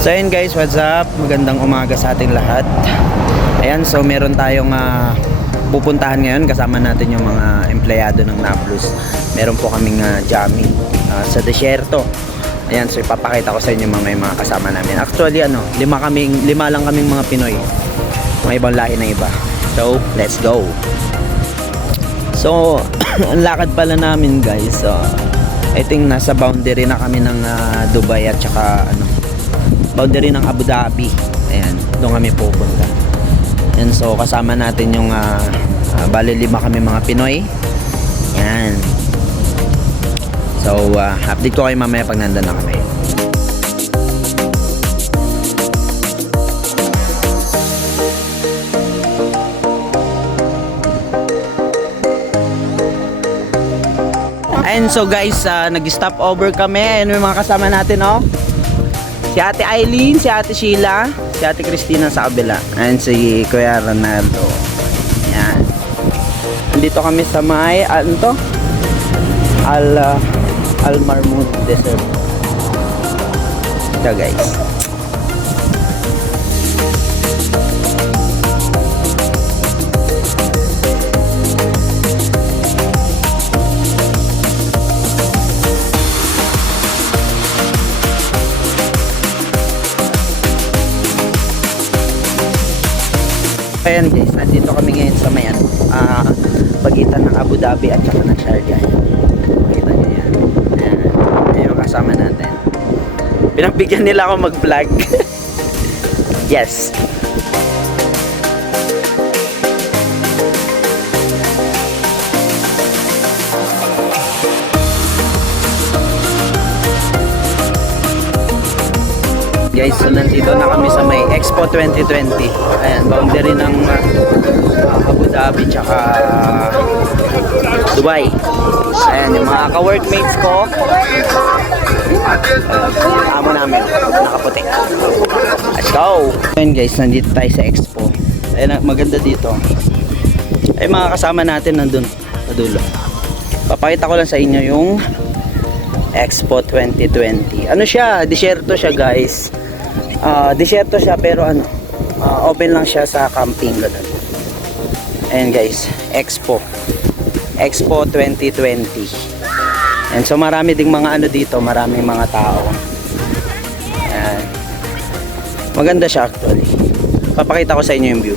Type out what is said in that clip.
So ayun guys, what's up? Magandang umaga sa ating lahat. Ayan, so meron tayong pupuntahan ngayon. Kasama natin yung mga empleyado ng Nablus. Meron po kaming jamming sa desierto. Ayan, so ipapakita ko sa inyo mga kasama namin. Actually lima lang kaming mga Pinoy. Mga ibang lahi ng iba. So, let's go. So, ang lakad pala namin guys. I think nasa boundary na kami ng Dubai at saka boundary ng Abu Dhabi. Ayan, doon kami pupunta. And so kasama natin yung bali 5 kami mga Pinoy. Ayan. So update ko kayo mamaya pag nandun na kami. And so guys, nag-stop over kami. Ayan yung mga kasama natin, oh. Si Ate Eileen, si Ate Sheila, si Ate Christina sa kabila, and si Kuya Ronaldo. Yan. Nandito kami sa may, Al Marmoon Desert. Ito guys. Ayan guys, nandito kami ngayon sa may pagitan ng Abu Dhabi at saka ng Sharjah. Pakita nyo yan. Ayan yung kasama natin. Pinagbigyan nila ako mag-vlog. Yes. Guys, so nandito na kami sa may Expo 2020. Ayan, boundary ng Abu Dhabi tsaka Dubai. Ayan, yung mga ka-workmates ko. Amo namin, nakaputi. Let's go! Ayan guys, nandito tayo sa Expo. Ayan, maganda dito. Ay, mga kasama natin nandun sa dulo. Papakita ko lang sa inyo yung Expo 2020. Ano siya? Disyerto siya guys. Disyerto siya pero open lang siya sa camping ganun. Ayan guys, Expo 2020. And so marami ding mga dito, maraming mga tao. Ayan. Maganda siya actually. Papakita ko sa inyo yung view.